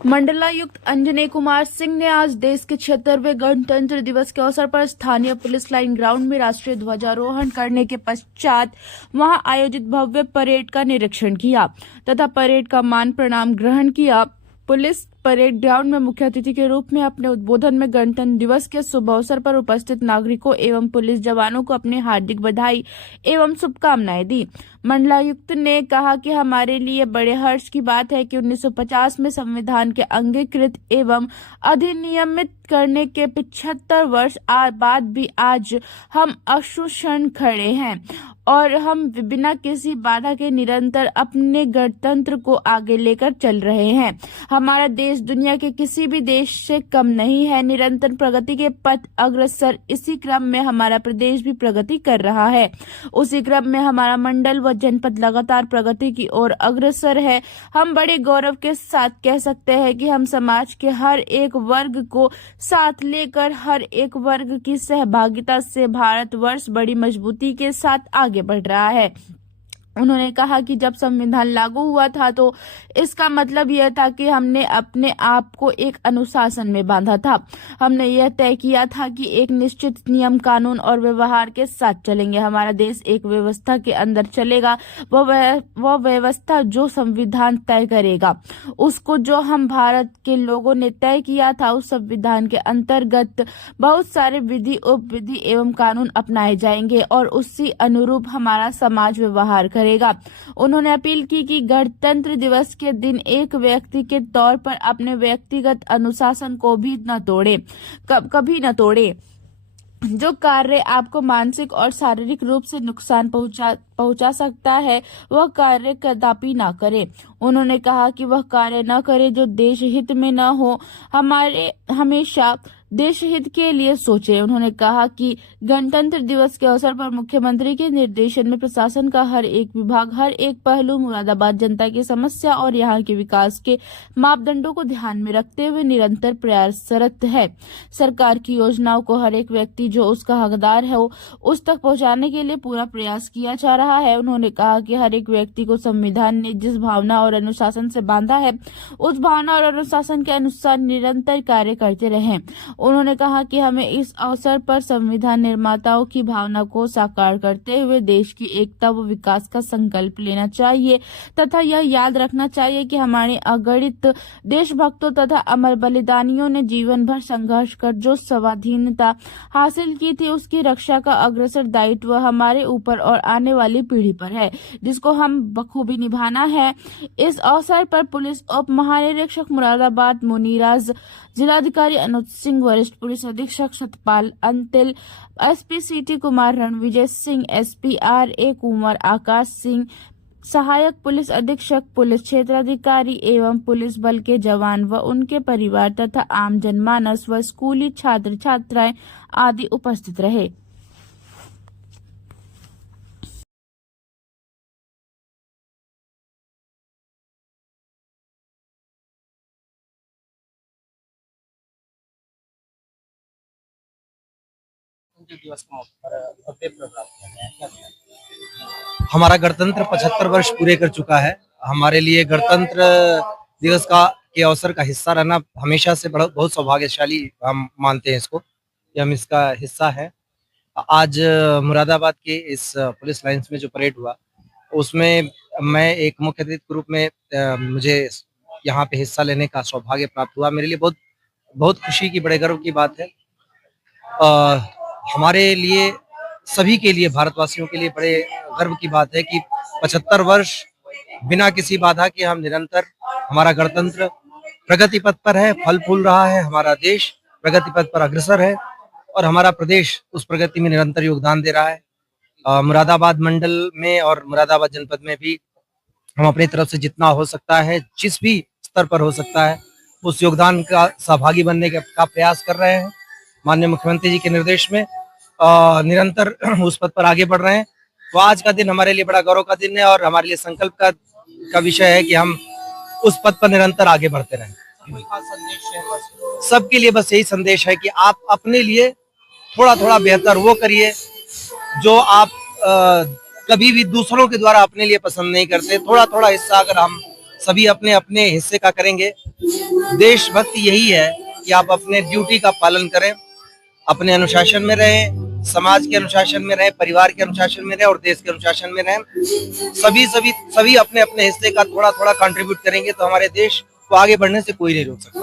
मंडलायुक्त अंजनी कुमार सिंह ने आज देश के 76वें गणतंत्र दिवस के अवसर पर स्थानीय पुलिस लाइन ग्राउंड में राष्ट्रीय ध्वजारोहण करने के पश्चात वहां आयोजित भव्य परेड का निरीक्षण किया तथा परेड का मान प्रणाम ग्रहण किया। पुलिस परेड ग्राउंड में मुख्य अतिथि के रूप में अपने उद्बोधन में गणतंत्र दिवस के शुभ अवसर पर उपस्थित नागरिकों एवं पुलिस जवानों को अपनी हार्दिक बधाई एवं शुभकामनाएं दी। मंडलायुक्त ने कहा कि हमारे लिए बड़े हर्ष की बात है कि 1950 में संविधान के अंगीकृत एवं अधिनियमित करने के 75 वर्ष बाद भी आज हम अक्षुण्ण खड़े हैं और हम बिना किसी बाधा के निरंतर अपने गणतंत्र को आगे लेकर चल रहे हैं। हमारा देश दुनिया के किसी भी देश से कम नहीं है, निरंतर प्रगति के पथ अग्रसर। इसी क्रम में हमारा प्रदेश भी प्रगति कर रहा है। उसी क्रम में हमारा मंडल व जनपद लगातार प्रगति की ओर अग्रसर है। हम बड़े गौरव के साथ कह सकते हैं कि हम समाज के हर एक वर्ग को साथ लेकर हर एक वर्ग की सहभागिता से भारतवर्ष बड़ी मजबूती के साथ आगे बढ़ रहा है। उन्होंने कहा कि जब संविधान लागू हुआ था तो इसका मतलब यह था कि हमने अपने आप को एक अनुशासन में बांधा था। हमने यह तय किया था कि एक निश्चित नियम कानून और व्यवहार के साथ चलेंगे। हमारा देश एक व्यवस्था के अंदर चलेगा। वह व्यवस्था जो संविधान तय करेगा, उसको जो हम भारत के लोगों ने तय किया था, उस संविधान के अंतर्गत बहुत सारे विधि उपविधि एवं कानून अपनाए जाएंगे और उसी अनुरूप हमारा समाज व्यवहार करेगा। उन्होंने अपील की कि गणतंत्र दिवस के दिन एक व्यक्ति के तौर पर अपने व्यक्तिगत अनुशासन को भी न तोड़े, कभी न तोड़े। जो कार्य आपको मानसिक और शारीरिक रूप से नुकसान पहुंचा सकता है, वह कार्य कदापि ना करे। उन्होंने कहा कि वह कार्य न करे जो देश हित में न हो। हमेशा देश हित के लिए सोचे। उन्होंने कहा कि गणतंत्र दिवस के अवसर पर मुख्यमंत्री के निर्देशन में प्रशासन का हर एक विभाग, हर एक पहलू मुरादाबाद जनता की समस्या और यहाँ के विकास के मापदंडों को ध्यान में रखते हुए निरंतर प्रयासरत है। सरकार की योजनाओं को हर एक व्यक्ति जो उसका हकदार है उस तक पहुँचाने के लिए पूरा प्रयास किया जा रहा है। उन्होंने कहा कि हर एक व्यक्ति को संविधान ने जिस भावना और अनुशासन से बांधा है, उस भावना और अनुशासन के अनुसार निरंतर कार्य करते रहें। उन्होंने कहा कि हमें इस अवसर पर संविधान निर्माताओं की भावना को साकार करते हुए देश की एकता व विकास का संकल्प लेना चाहिए तथा यह याद रखना चाहिए कि हमारे अगणित देशभक्तों तथा अमर बलिदानियों ने जीवन भर संघर्ष कर जो स्वाधीनता हासिल की थी, उसकी रक्षा का अग्रसर दायित्व हमारे ऊपर और आने वाली पीढ़ी पर है, जिसको हम बखूबी निभाना है। इस अवसर पर पुलिस उप महानिरीक्षक मुरादाबाद मुनीराज, जिलाधिकारी अनुज सिंह, वरिष्ठ पुलिस अधीक्षक Satpal Antil, SP city Kumar Ranvijay Singh, SP RA कुंवर आकाश सिंह, सहायक पुलिस अधीक्षक, पुलिस क्षेत्राधिकारी एवं पुलिस बल के जवान व उनके परिवार तथा आम जनमानस व स्कूली छात्र छात्राएं आदि उपस्थित रहे। दिवस के मौके पर भव्य प्रोग्राम किया गया है, क्या कहना है? हमारा गणतंत्र 75 वर्ष पूरे कर चुका है। हमारे लिए गणतंत्र दिवस के अवसर का हिस्सा रहना हमेशा से बहुत सौभाग्यशाली हम मानते हैं इसको, कि हम इसका हिस्सा है। आज मुरादाबाद के इस पुलिस लाइंस में जो परेड हुआ, उसमें मैं एक मुख्य अतिथि के रूप में मुझे यहाँ पे हिस्सा लेने का सौभाग्य प्राप्त हुआ। मेरे लिए बहुत बहुत खुशी की, बड़े गर्व की बात है। हमारे लिए, सभी के लिए, भारतवासियों के लिए बड़े गर्व की बात है कि 75 वर्ष बिना किसी बाधा के हम निरंतर, हमारा गणतंत्र प्रगति पथ पर है, फल फूल रहा है। हमारा देश प्रगति पथ पर अग्रसर है और हमारा प्रदेश उस प्रगति में निरंतर योगदान दे रहा है। मुरादाबाद मंडल में और मुरादाबाद जनपद में भी हम अपनी तरफ से जितना हो सकता है, जिस भी स्तर पर हो सकता है, उस योगदान का सहभागी बनने का प्रयास कर रहे हैं। माननीय मुख्यमंत्री जी के निर्देश में निरंतर उस पद पर आगे बढ़ रहे हैं। तो आज का दिन हमारे लिए बड़ा गौरव का दिन है और हमारे लिए संकल्प का विषय है कि हम उस पद पर निरंतर आगे बढ़ते रहें। कोई खास संदेश सबके लिए बस यही संदेश है कि आप अपने लिए थोड़ा थोड़ा बेहतर वो करिए जो आप कभी भी दूसरों के द्वारा अपने लिए पसंद नहीं करते। थोड़ा थोड़ा हिस्सा अगर हम सभी अपने अपने हिस्से का करेंगे। देशभक्ति यही है कि आप अपने ड्यूटी का पालन करें, अपने अनुशासन में रहें, समाज के अनुशासन में रहें, परिवार के अनुशासन में रहें और देश के अनुशासन में रहें। सभी अपने अपने हिस्से का थोड़ा थोड़ा कंट्रीब्यूट करेंगे तो हमारे देश को आगे बढ़ने से कोई नहीं रोक सकता।